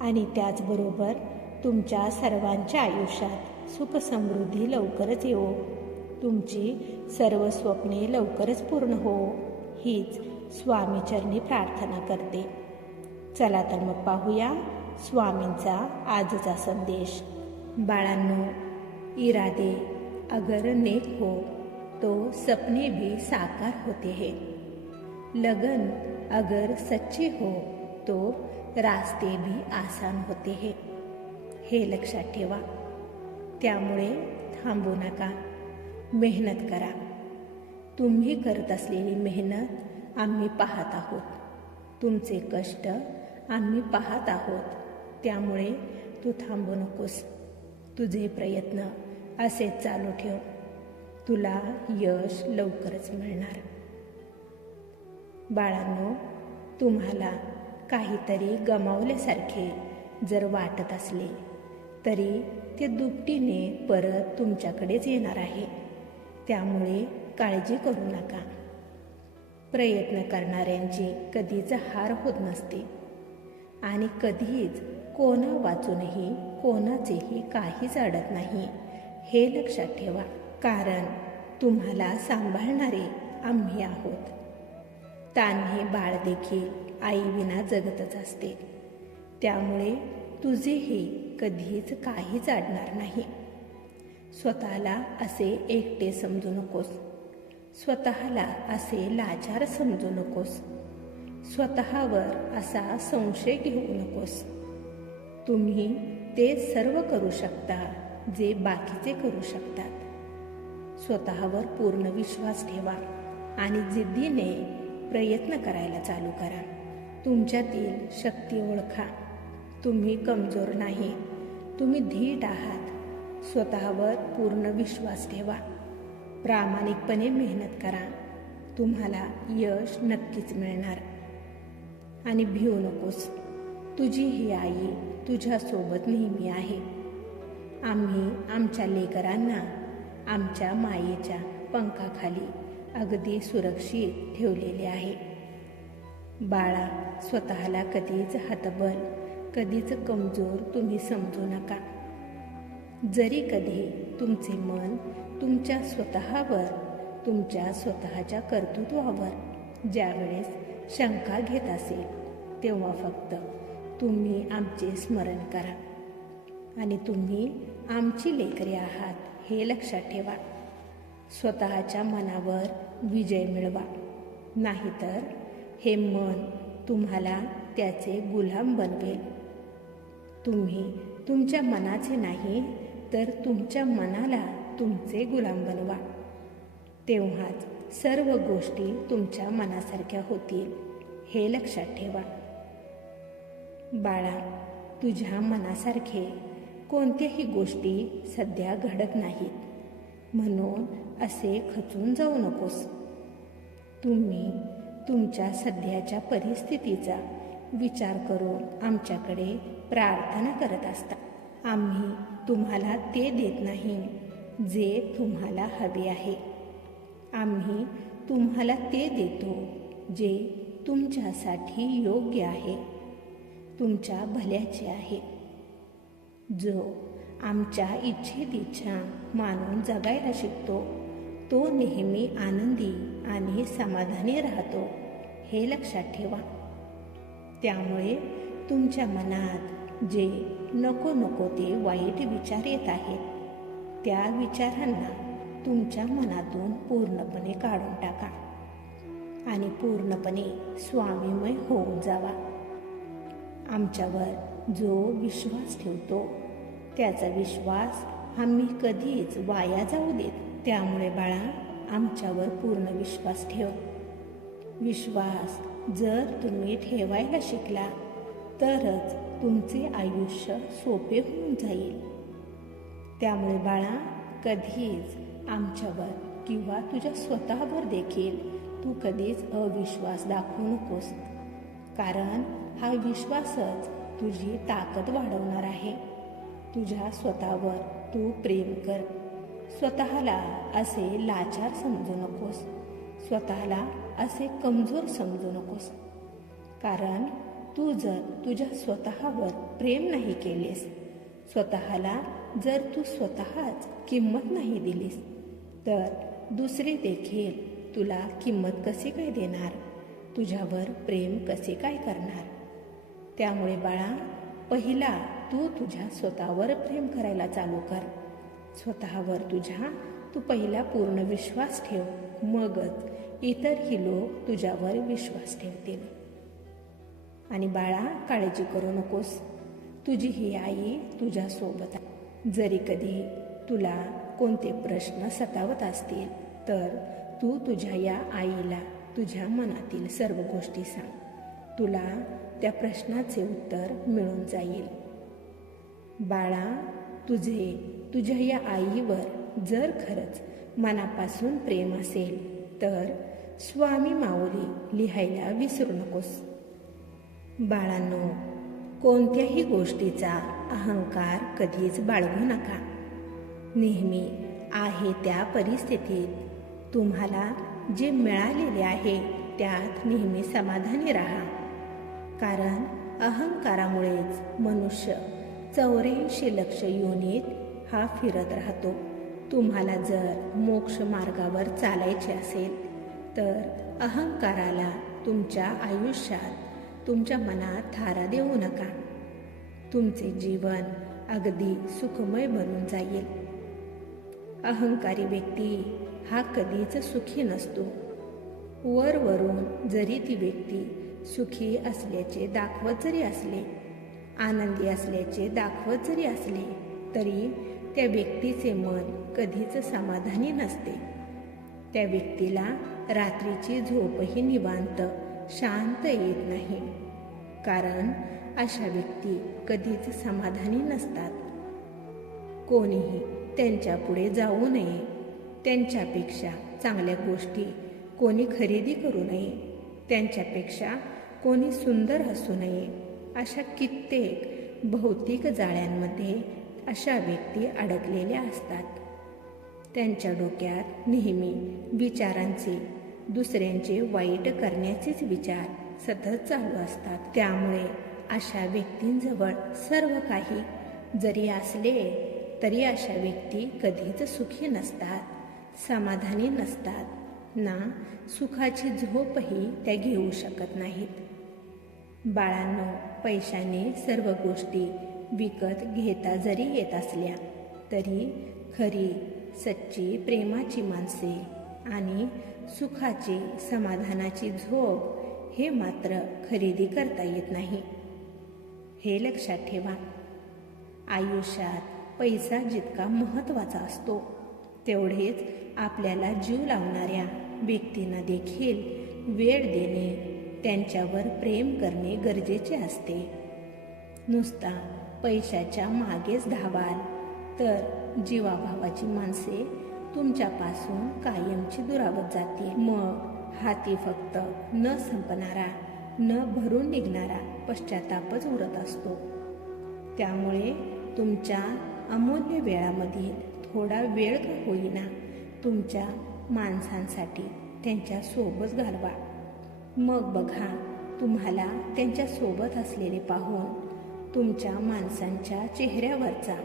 आणि त्याचबरोबर तुमच्या सर्वांच्या आयुष्यात सुखसमृद्धी लवकरच येवो. तुमची सर्व स्वप्ने लवकरच पूर्ण हो हीच स्वामीचरणी प्रार्थना करते. चला तर मग पाहूया स्वामींचा आजचा संदेश. बाळांनो इरादे अगर नेक हो तो सपने भी साकार होते हैं. लगन अगर सच्चे हो तो रास्ते भी आसान होते हे। हे लक्षात ठेवा। त्यामुळे थांबू नका। मेहनत करा। तुम्ही करत असलेली मेहनत आम्ही पाहत आहोत। तुमचे कष्ट आम्ही पाहत आहोत। त्यामुळे तू थांबू नकोस। तुझे प्रयत्न असेच चालू ठेव। तुला यश लवकरच मिळणार। बाळांनो तुम्हाला काहीतरी गमावल्यासारखे जर वाटत असले तरी ते दुपटीने परत तुमच्याकडेच येणार आहे. त्यामुळे काळजी करू नका. प्रयत्न करणाऱ्यांची कधीच हार होत नसते. आणि कधीच कोणा वाचूनही कोणाचेही काहीच अडत नाही. हे लक्षात ठेवा कारण तुम्हाला सांभाळणारे आम्ही आहोत. तान्हे बाळ देखील आईविना जगतच असते. त्यामुळे तुझेही कधीच काहीच अडणार नाही. स्वतःला असे एकटे समजू नकोस. स्वतःला असे लाचार समजू नकोस. स्वतःवर असा संशय घेऊ नकोस. तुम्ही ते सर्व करू शकता जे बाकीचे करू शकतात. स्वतःवर पूर्ण विश्वास ठेवा आणि जिद्दीने प्रयत्न करायला चालू करा. तुमच्यातील शक्ती ओळखा. तुम्ही कमजोर नाही. तुम्ही धीट आहात. स्वतःवर पूर्ण विश्वास ठेवा. प्रामाणिकपणे मेहनत करा. तुम्हाला यश नक्कीच मिळणार. आणि भिवू नकोस. तुझी ही आई तुझ्यासोबत नेहमी आहे. आम्ही आमच्या लेकरांना आमच्या मायेच्या पंखाखाली अगदी सुरक्षित ठेवलेले आहे. बाळा स्वतःला कधीच हतबल कधीच कमजोर तुम्ही समजू नका. जरी कधी तुमचे मन तुमच्या स्वतःवर तुमच्या स्वतःच्या कर्तृत्वावर ज्यावेळेस शंका घेत असेल तेव्हा फक्त तुम्ही आमचे स्मरण करा. आणि तुम्ही आमची लेकरे आहात हे लक्षात ठेवा. स्वतःच्या मनावर विजय मिळवा. नाहीतर हे मन तुम्हाला त्याचे गुलाम बनवेल. तुम्ही तुमच्या मनाचे नाही तर तुमच्या मनाला तुमचे गुलाम बनवा. तेव्हाच सर्व गोष्टी तुमच्या मनासारख्या होतील हे लक्षात ठेवा. बाळा तुझ्या मनासारखे कोणत्याही गोष्टी सध्या घडत नाहीत. म्हणून असे खचून जाऊ नकोस. तुम्ही तुमच्या सध्याच्या परिस्थितीचा विचार करून आमच्याकडे प्रार्थना करत असता. आम्ही तुम्हाला ते देत नाही जे तुम्हाला हवे आहे. आम्ही तुम्हाला ते देतो जे तुमच्यासाठी योग्य आहे. तुमच्या भल्याचे आहे. जो आमच्या इच्छेत इच्छा मानून जगायला शिकतो तो नेहमी आनंदी आणि समाधानी राहतो. हे लक्षात ठेवा. त्यामुळे तुमच्या मनात जे नको नको ते वाईट विचार येत आहेत त्या विचारांना तुमच्या मनातून पूर्णपणे काढून टाका आणि पूर्णपणे स्वामीमय होऊन जावा. आमच्यावर जो विश्वास ठेवतो त्याचा विश्वास आम्ही कधीच वाया जाऊ देत. त्यामुळे बाळा आमच्यावर पूर्ण विश्वास ठेव. विश्वास जर तुम्ही ठेवायला शिकला तरच तुमचे आयुष्य सोपे होऊन जाईल. त्यामुळे बाळा कधीच आमच्यावर किंवा तुझ्या स्वतःवर देखील तू कधीच अविश्वास दाखवू नकोस. कारण हा विश्वासच तुझी ताकद वाढवणार आहे. तुझ्या स्वतःवर तू प्रेम कर. स्वतःला असे लाचार समजू नकोस. स्वतःला असे कमजोर समजू नकोस. कारण तू जर तुझ्या स्वतःवर प्रेम नाही केलेस स्वतःला जर तू स्वतःच किंमत नाही दिलीस तर दुसरे देखील तुला किंमत कशी काय देणार? तुझ्यावर प्रेम कसे काय करणार? त्यामुळे बाळा पहिला तू तुझ्या स्वतःवर प्रेम करायला चालू कर. स्वतःवर तुझ्या तू पहिला पूर्ण विश्वास ठेव. मगच इतरही लोक तुझ्यावर विश्वास ठेवतील. आणि बाळा काळजी करू नकोस. तुझी ही आई तुझ्यासोबत आहे. जरी कधी तुला कोणते प्रश्न सतावत असतील तर तू तुझ्या या आईला तुझ्या मनातील सर्व गोष्टी सांग. तुला त्या प्रश्नाचे उत्तर मिळून जाईल. बाळा तुझे तुझ्या या आईवर जर खरंच मनापासून प्रेम असेल तर स्वामी माऊली लिहायला विसरू नकोस. बाळांनो कोणत्याही गोष्टीचा अहंकार कधीच बाळगू नका. नेहमी आहे त्या परिस्थितीत तुम्हाला जे मिळालेले आहे त्यात नेहमी समाधानी राहा. कारण अहंकारामुळेच मनुष्य चौऱ्याऐंशी लक्ष योनीत हा फिरत राहतो. तुम्हाला जर मोक्ष मार्गावर चालायचे असेल तर अहंकाराला तुमच्या आयुष्यात तुमच्या मनात थारा देऊ नका. तुमचे जीवन अगदी सुखमय बनून जाईल. अहंकारी व्यक्ती हा कधीच सुखी नसतो. वरवरून जरी ती व्यक्ती सुखी असल्याचे दाखवत जरी असले आनंदी असल्याचे दाखवत जरी असले तरी त्या व्यक्तीचे मन कधीच समाधानी नसते. त्या व्यक्तीला रात्रीची झोपही निवांत शांत येत नाही. कारण अशा व्यक्ती कधीच समाधानी नसतात. कोणीही त्यांच्या पुढे जाऊ नये. त्यांच्यापेक्षा चांगल्या गोष्टी कोणी खरेदी करू नये. त्यांच्यापेक्षा कोणी सुंदर असू नये. अशा कित्येक भौतिक जाळ्यांमध्ये अशा व्यक्ती अडकलेल्या असतात. त्यांच्या डोक्यात नेहमी विचारांचे दुसऱ्यांचे वाईट करण्याचेच विचार सतत चालू असतात. त्यामुळे अशा व्यक्तींजवळ सर्व काही जरी असले तरी अशा व्यक्ती कधीच सुखी नसतात समाधानी नसतात ना सुखाची झोपही त्या घेऊ शकत नाहीत. बाळांनो पैशाने सर्व गोष्टी विकत घेता जरी येत असल्या तरी खरी सच्ची प्रेमाची माणसे आणि सुखाची समाधानाची झोप हे मात्र खरेदी करता येत नाही. हे लक्षात ठेवा. आयुष्यात पैसा जितका महत्त्वाचा असतो तेवढेच आपल्याला जीव लावणाऱ्या व्यक्तींना देखील वेळ देणे त्यांच्यावर प्रेम करणे गरजेचे असते. नुसता पैशाच्या मागेच धावाल. तर जीवाभावाची माणसे तुमच्यापासून कायमची दुरावत जातील. मग हाती फक्त न संपणारा न भरून निघणारा पश्चातापच उरत असतो. त्यामुळे तुमच्या अमूल्य वेळामध्ये थोडा वेळ का होईना तुमच्या माणसांसाठी त्यांच्यासोबत घालवा. मग बघा तुम्हाला त्यांच्यासोबत असलेले पाहून तुमच्या माणसांच्या चेहऱ्यावरचा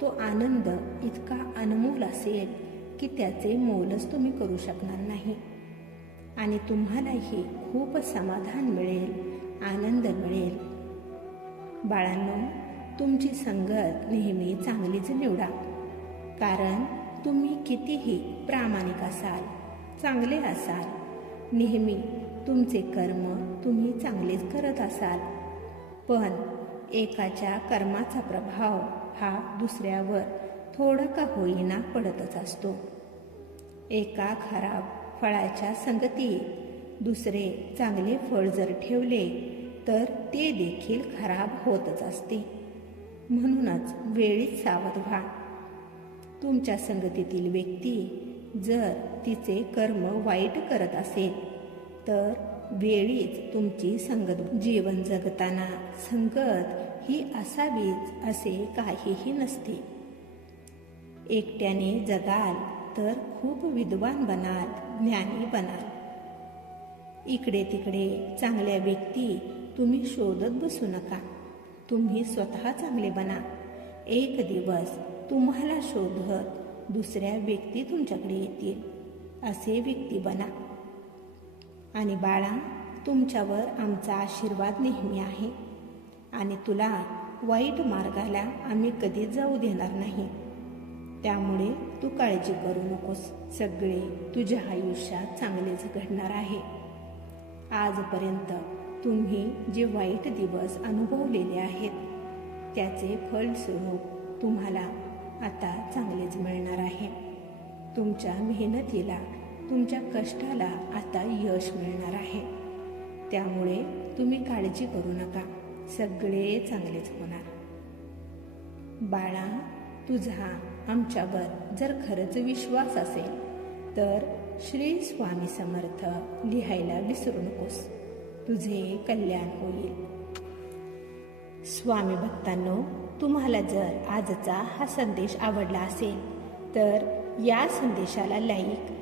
तो आनंद इतका अनमोल असेल की त्याचे मोलच तुम्ही करू शकणार नाही. आणि तुम्हालाही खूप समाधान मिळेल आनंद मिळेल. बाळांनो तुमची संगत नेहमी चांगलीच निवडा. कारण तुम्ही कितीही प्रामाणिक असाल चांगले असाल नेहमी तुमचे कर्म तुम्ही चांगलेच करत असाल. पण एकाच्या कर्माचा प्रभाव हा दुसऱ्यावर थोडा का होईना पडतच असतो. एका खराब फळाच्या संगतीत दुसरे चांगले फळ जर ठेवले तर ते देखील खराब होतच असते. म्हणूनच वेळीच सावध व्हा. तुमच्या संगतीतील व्यक्ती जर तिचे कर्म वाईट करत असेल तर वेळीच तुमची संगत जीवन जगताना संगत ही असावीच असे काहीही नसते. एकट्याने जगाल तर खूप विद्वान बनाल ज्ञानी बनाल. इकडे तिकडे चांगल्या व्यक्ती तुम्ही शोधत बसू नका. तुम्ही स्वतः चांगले बना. एक दिवस तुम्हाला शोधत दुसऱ्या व्यक्ती तुमच्याकडे येतील. असे व्यक्ती बना. आणि बाळा तुमच्यावर आमचा आशीर्वाद नेहमी आहे. आणि तुला वाईट मार्गाला आम्ही कधी जाऊ देणार नाही. त्यामुळे तू काळजी करू नकोस. सगळे तुझ्या आयुष्यात चांगलेच घडणार आहे. आजपर्यंत तुम्ही जे वाईट दिवस अनुभवलेले आहेत त्याचे फलस्वरूप तुम्हाला आता चांगलेच मिळणार आहे. तुमच्या मेहनतीला तुमच्या कष्टाला आता यश मिळणार आहे. त्यामुळे तुम्ही काळजी करू नका. सगळे चांगलेच होणार. बाळा तुझा आमच्यावर जर खरंच विश्वास असेल तर श्री स्वामी समर्थ लिहायला विसरू नकोस. तुझे कल्याण होईल. स्वामी भक्तांनो तुम्हाला जर आजचा हा संदेश आवडला असेल तर या संदेशाला लाईक